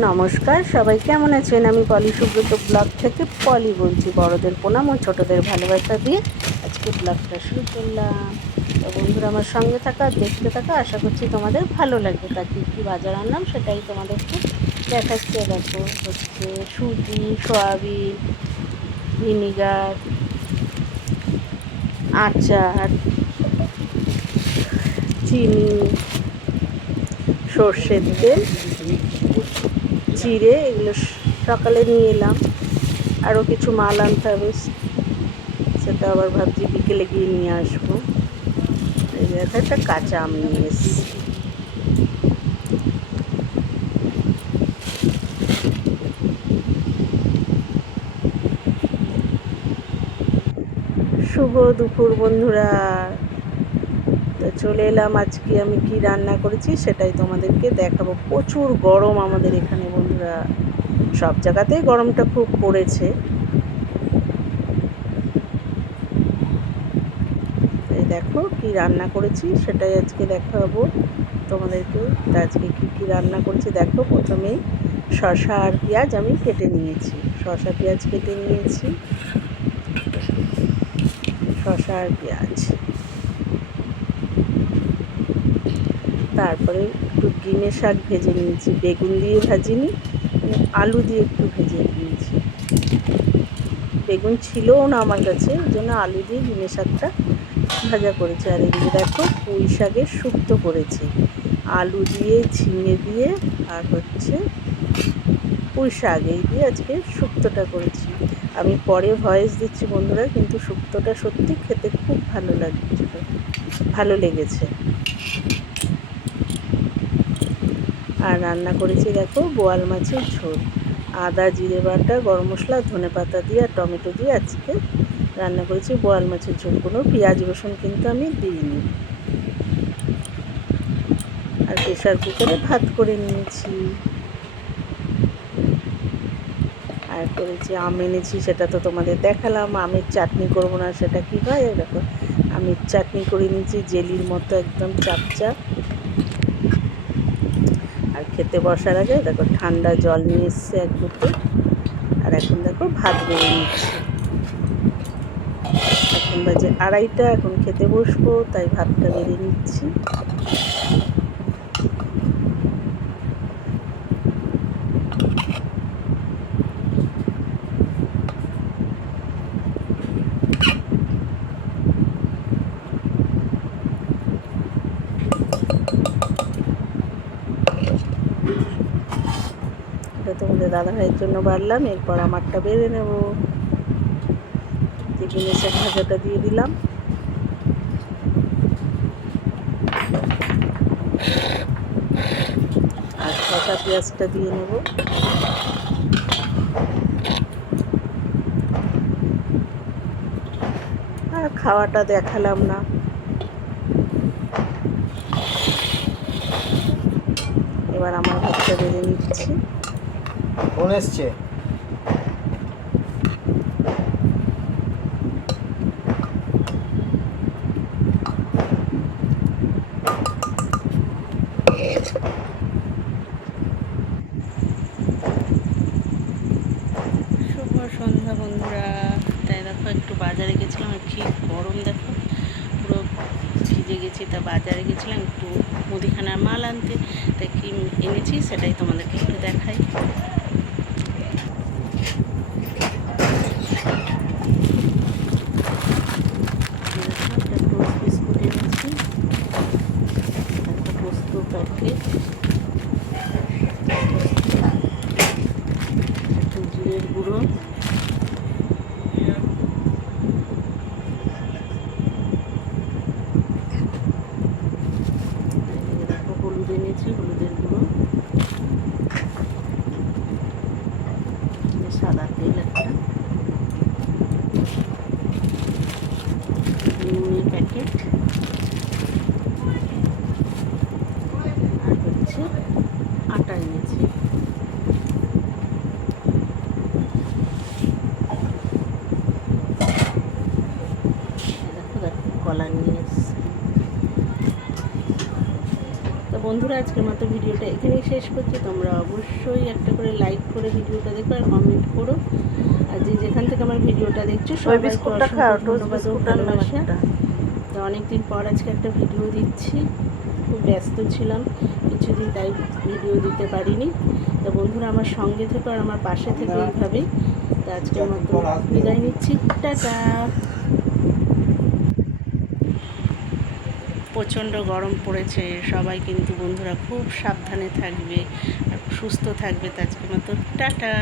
নমস্কার, সবাই কেমন আছেন? আমি পলি সুব্রত, ব্লগ থেকে পলি বলছি। বড়দের প্রণাম ও ছোটদের ভালোবাসা দিয়ে আজকে ব্লগটা শুরু করলাম। তো বন্ধুরা, আমার সঙ্গে থাকা, দেখতে থাকা, আশা করছি তোমাদের ভালো লাগবে। তা কী কী বাজার আনলাম সেটাই তোমাদেরকে দেখাচ্ছে। দেখো, হচ্ছে সুজি, সয়াবিন, ভিনিগার, আচার, চিনি, সর্ষের তেল। জিরে, এগুলো সকালে নিয়ে এলাম। আরও কিছু মাল আনতে হবে। সেটা আবার ভাবছি বিকেলে গিয়ে নিয়ে আসব। এই দেখো একটা কাঁচা আম নিয়ে এসেছি। শুভ দুপুর, বন্ধুরা। তো চলে এলাম। আজকে আমি কি রান্না করেছি সেটাই তোমাদেরকে দেখাবো। প্রচুর গরম আমাদের এখানে। বন্ধুরা সব জায়গাতেই গরমটা খুব পড়েছে। এই দেখো কি রান্না করেছি, সেটাই আজকে দেখাবো তোমাদেরকে। আজকে কি কি রান্না করেছি দেখো, প্রথমেই শশা আর পেঁয়াজ আমি কেটে নিয়েছি। শশা পেঁয়াজ কেটে নিয়েছি। শশা আর পেঁয়াজ। তারপরে একটু ডিমে শাক ভেজে নিয়েছি, বেগুন দিয়ে ভাজিনি। আলু দিয়ে একটু ভেজে নিয়েছি। বেগুন ছিলও না আমার কাছে ওই জন্য আলু দিয়ে ডিমে শাকটা ভাজা করেছি। আর এদিকে দেখো পুঁই শাকের শুক্তো করেছি। আলু দিয়ে, ঝিঙে দিয়ে আর হচ্ছে পুঁই শাক। এই দিয়ে আজকে শুক্তোটা করেছি। আমি পরে ভয়েস দিচ্ছি বন্ধুরা, কিন্তু শুক্তোটা সত্যি খেতে খুব ভালো লাগছিল। ভালো লেগেছে। আর রান্না করেছি দেখো বোয়াল মাছের ঝোল। আদা, জিরে বাটা, গরম মশলা, ধনে পাতা দিয়ে আর টমেটো দিয়ে আজকে রান্না করেছি বোয়াল মাছের ঝোল। কোনো পেঁয়াজ, রসুন কিন্তু আমি দিইনি। আর প্রেশার কুকারে ভাত করে নিয়েছি। আর করেছি আম এনেছি, সেটা তো তোমাদের দেখালাম। আমের চাটনি করব না, সেটা কী হয়? দেখো আমের চাটনি করে নিয়েছি, জেলির মতো একদম চাপচাপ। আর খেতে বসার আগে দেখো ঠান্ডা জল নিয়ে এসছে এক দুটো আর এখন দেখো ভাত বেড়ে নিচ্ছে। এখন বাজে আড়াইটা, এখন খেতে বসবো, তাই ভাতটা বেড়ে নিচ্ছি। এটা তোমাদের দাদা ভাইয়ের জন্য বাড়লাম, এরপর আমারটা বেড়ে নেব। চিকেন ভাজাটা দিয়ে দিলাম। আর শসা পেঁয়াজটা দিয়ে নেব। আর খাওয়াটা দেখালাম না। এবার আমার ভাতটা বেড়ে নিচ্ছি। ফোন এসছে। সন্ধ্যা বন্ধুরা। তাই দেখো, একটু বাজারে গেছিলাম, কি গরম দেখো। পুরো ভিজে গেছি, তা বাজারে গেছিলাম একটু মুদিখানার মাল আনতে। তাই কি এনেছি সেটাই তোমাদেরকে একটু দেখাই। ওকে একটু জিরের গুঁড়ো। হলুদ এনেছি হলুদের গুঁড়ো। সাদা তেল আটা এনেছি। বন্ধুরা আজকের মতো ভিডিওটা এখানেই শেষ করছি। তোমরা অবশ্যই একটা করে লাইক করে ভিডিওটা দেখো আর কমেন্ট করো। আর যে যেখান থেকে আমার ভিডিওটা দেখছ সবাই অনেকদিন পর আজকে একটা ভিডিও দিচ্ছি। খুব ব্যস্ত ছিলাম। কিছুদিন তাই ভিডিও দিতে পারিনি। তো বন্ধুরা আমার সঙ্গে থেকে আর আমার পাশে থেকে এইভাবেই তো আজকের মতো বিদায় নিচ্ছি। টাটা। প্রচণ্ড গরম পড়েছে। সবাই কিন্তু বন্ধুরা খুব সাবধানে থাকবে আর সুস্থ থাকবে তো আজকের মতো। টাটা।